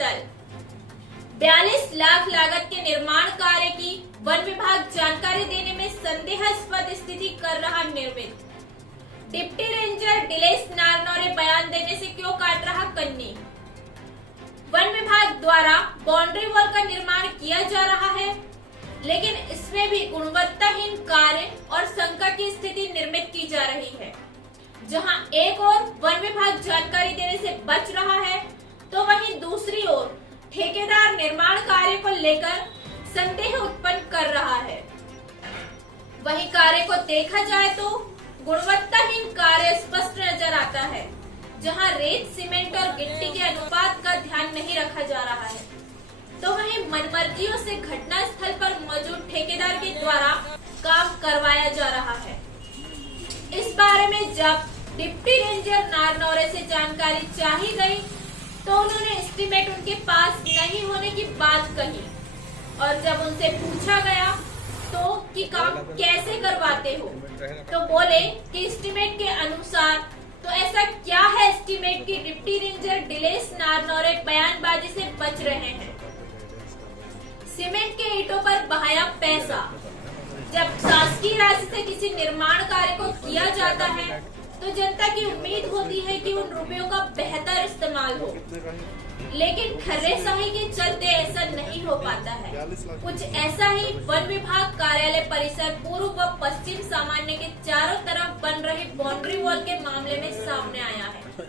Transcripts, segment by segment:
तल। 42 लाख लागत के निर्माण कार्य की वन विभाग जानकारी देने में संदेहास्पद स्थिति कर रहा निर्मित। डिप्टी रेंजर दिलेश नारनौरे बयान देने से क्यों काट रहा कन्नी। वन विभाग द्वारा बाउंड्री वॉल का निर्माण किया जा रहा है, लेकिन इसमें भी गुणवत्ताहीन कार्य और संकट की स्थिति निर्मित की जा रही है। जहां एक ओर वन विभाग जानकारी देने से बच रहा है, तो वहीं दूसरी ओर ठेकेदार निर्माण कार्य को लेकर संदेह उत्पन्न कर रहा है। वहीं कार्य को देखा जाए तो गुणवत्ताहीन कार्य स्पष्ट नजर आता है, जहां रेत, सीमेंट और गिट्टी के अनुपात का ध्यान नहीं रखा जा रहा है, तो वहीं मनमर्जियों से घटना स्थल पर मौजूद ठेकेदार के द्वारा काम करवाया जा रहा है। इस बारे में जब डिप्टी रेंजर नारनौरे से जानकारी चाही गई, तो उन्होंने एस्टीमेट उनके पास नहीं होने की बात कही, और जब उनसे पूछा गया तो कि काम कैसे करवाते हो, तो बोले कि एस्टीमेट के अनुसार। तो ऐसा क्या है एस्टीमेट की डिप्टी रेंजर दिलेश नारनौरे बयानबाजी से बच रहे हैं। सीमेंट के ईंटों पर बहाया पैसा। जब शासकीय राशि से किसी निर्माण कार्य को किया जाता है, तो जनता की उम्मीद होती है कि उन रुपयों का बेहतर इस्तेमाल हो, लेकिन खर्रेशाही के चलते ऐसा नहीं हो पाता है। कुछ ऐसा ही वन विभाग कार्यालय परिसर पूर्व व पश्चिम सामान्य के चारों तरफ बन रही बाउंड्री वॉल के मामले में सामने आया है,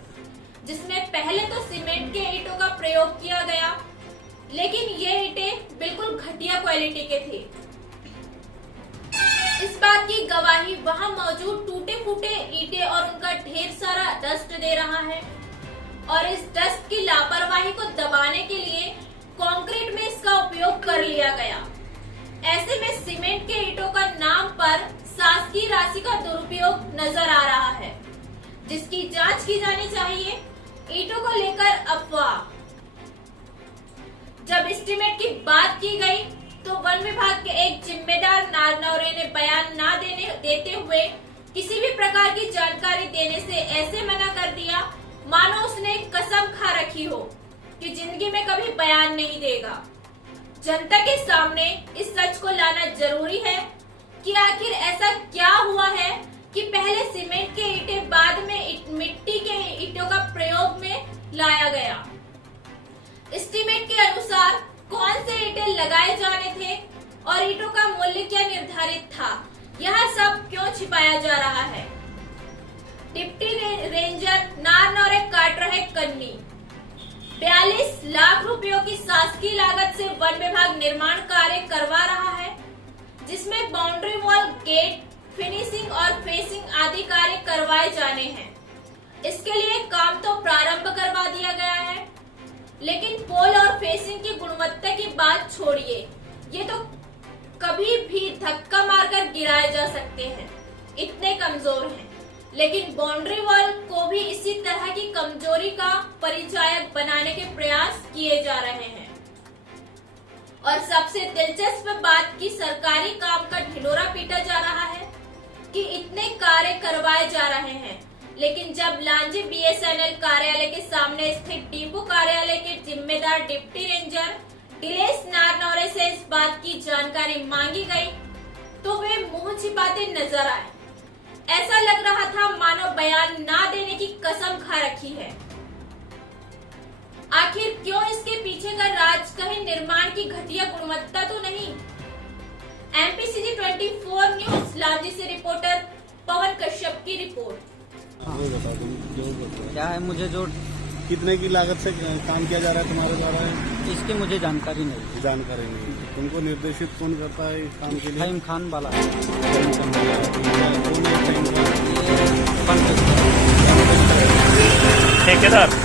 जिसमें पहले तो सीमेंट के ईंटों का प्रयोग किया गया, लेकिन ये ईंटें बिल्कुल घटिया क्वालिटी के थे। इस बात की गवाही वहां मौजूद टूटे फूटे ईंटें और उनका ढेर सारा डस्ट दे रहा है, और इस डस्ट की लापरवाही को दबाने के लिए कंक्रीट में इसका उपयोग कर लिया गया। ऐसे में सीमेंट के ईंटों का नाम पर शासकीय राशि का दुरुपयोग नजर आ रहा है, जिसकी जांच की जानी चाहिए। ईंटों को लेकर अफवाह। जब एस्टीमेट की बात की गई, तो वन विभाग के एक जिम्मेदार नारनौरे ने बयान न देते हुए किसी भी प्रकार की जानकारी देने से ऐसे मना कर दिया मानो उसने कसम खा रखी हो कि जिंदगी में कभी बयान नहीं देगा। जनता के सामने इस सच को लाना जरूरी है कि आखिर ऐसा क्या हुआ है कि पहले सीमेंट के ईंटें, बाद में मिट्टी के ईंटों का प्रयोग में लाया गया। एस्टीमेट के अनुसार कौन से ईंटें लगाए जाने थे और ईंटों का मूल्य क्या निर्धारित था, यह सब क्यों छिपाया जा रहा है। डिप्टी रेंजर नारनौरे काट रहे कन्नी। 42 लाख रुपयों की शासकीय लागत से वन विभाग निर्माण कार्य करवा रहा है, जिसमें बाउंड्री वॉल, गेट, फिनिशिंग और फेसिंग आदि कार्य करवाए जाने हैं। इसके लिए काम तो प्रारंभ करवा दिया गया है, लेकिन पोल और फेसिंग की गुणवत्ता की बात छोड़िए, ये तो कभी भी धक्का मारकर गिराए जा सकते हैं, इतने कमजोर हैं। लेकिन बाउंड्री वॉल को भी इसी तरह की कमजोरी का परिचायक बनाने के प्रयास किए जा रहे हैं। और सबसे दिलचस्प बात कि सरकारी काम का ढिंढोरा पीटा जा रहा है कि इतने कार्य करवाए जा रहे हैं, लेकिन जब लांजी BSNL कार्यालय के सामने स्थित डिपो कार्यालय के जिम्मेदार डिप्टी रेंजर दिलेश नारनौरे से इस बात की जानकारी मांगी गई, तो वे मुंह छिपाते नजर आए। ऐसा लग रहा था मानो बयान ना देने की कसम खा रखी है। आखिर क्यों इसके पीछे का राज कहीं निर्माण की घटिया गुणवत्ता तो नहीं। MPCG 24 न्यूज लांजी से रिपोर्टर पवन कश्यप की रिपोर्ट। क्या है, मुझे जो कितने की लागत से काम किया जा रहा है तुम्हारे द्वारा? इसकी मुझे जानकारी नहीं। जानकारी नहीं। तुमको निर्देशित कौन करता है इस काम के लिए? फहीम खान वाला है। ठेकेदार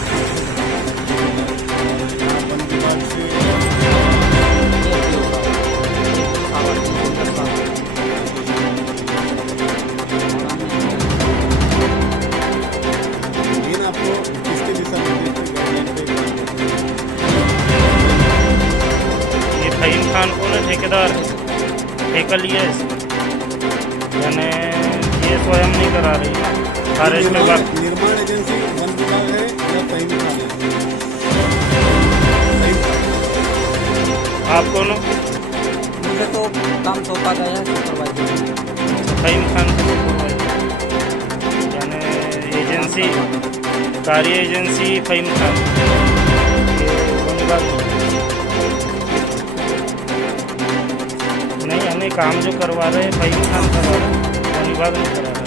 फहीम खान कौन है ठेकेदार? ठेका लिया है यानी ये स्वयं नहीं करा रही है। खारिज में निर्माण एजेंसी वन विभाग है या फहीम खान है? आप कौन हो? मुझे तो काम सौंपा गया है सुपरवाइजर। फहीम खान का सुपरवाइजर, यानी एजेंसी, कार्य एजेंसी फहीम खान, ये वन विभाग नहीं, हमें काम जो करवा रहे हैं फहीम खान करवा रहे हैं, वन विभाग नहीं करा रहा है।